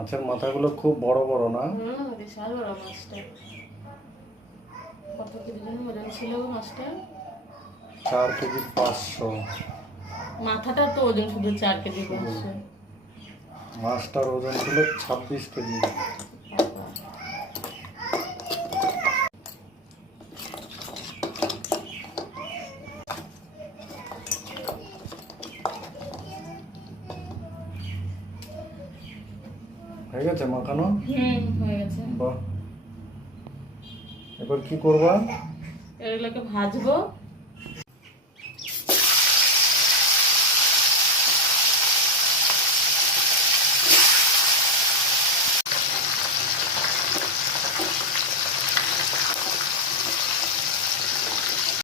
মাছের মাথাগুলো খুব বড় বড় না? বিশাল বড় মাছটা। কত কেজি যেন ওজন ছিল গো মাছটা? 4 কেজি 500। মাথাটা তো ওজন শুধু 4 কেজি 500। মাছটার ওজন ছিল 26 কেজি। হয়ে গেছে মাখানো? হয়ে গেছে। বাহ, এবার কি করবা? এগুলোকে ভাজবো।